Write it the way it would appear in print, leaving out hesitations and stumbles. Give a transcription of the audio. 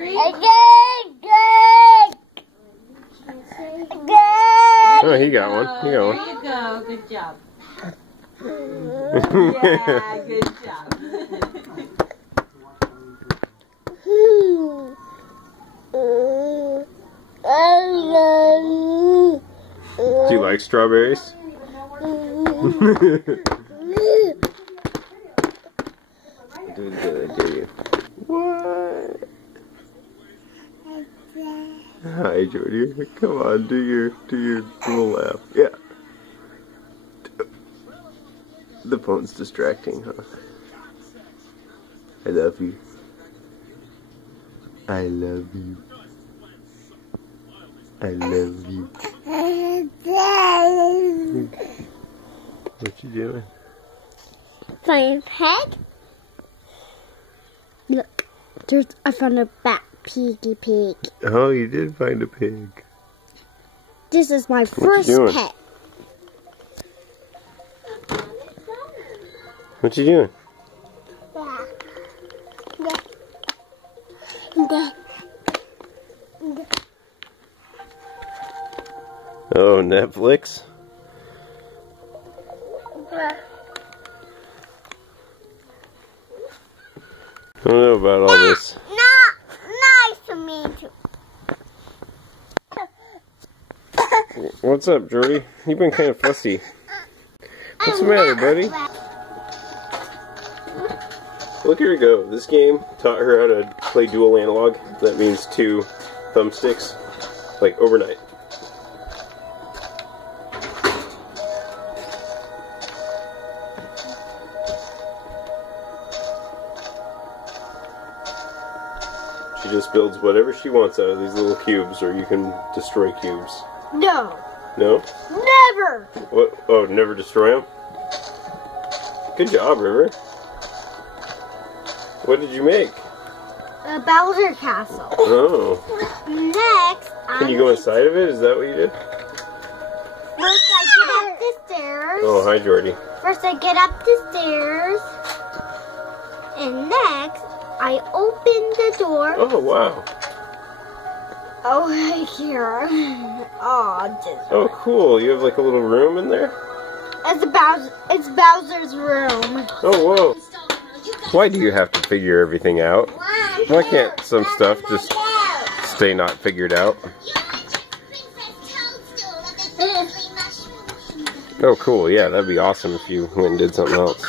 angry? Oh, he got one. He got one. There you go. Good job. Yeah, good job. Do you like strawberries? What? Hi, Jordy. Come on, do your little laugh. Yeah. The phone's distracting, huh? I love you. I love you. I love you. What you doing? Finding a pig. Look, I found a piggy pig. Oh, you did find a pig. This is my first pet. What you doing? Oh, Netflix? I don't know about all this. Not nice to me too. What's up, Jordy? You've been kind of fussy. What's the matter, buddy? Look at her go. This game taught her how to play dual analog. That means 2 thumbsticks, like overnight. She just builds whatever she wants out of these little cubes, or you can destroy cubes. No. No? Never. What? Oh, never destroy them? Good job, River. What did you make? A Bowser castle. Oh. Next, Can you go inside of it? Is that what you did? First, I get up the stairs. Oh, hi, Jordy. First, I get up the stairs. And next, I open the door. Oh, wow. Oh, right here. Oh, just. Oh, cool. You have like a little room in there? It's Bowser's room. Oh, whoa. Why do you have to figure everything out? Why can't some stuff just stay not figured out? Oh, cool. Yeah, that'd be awesome if you went and did something else.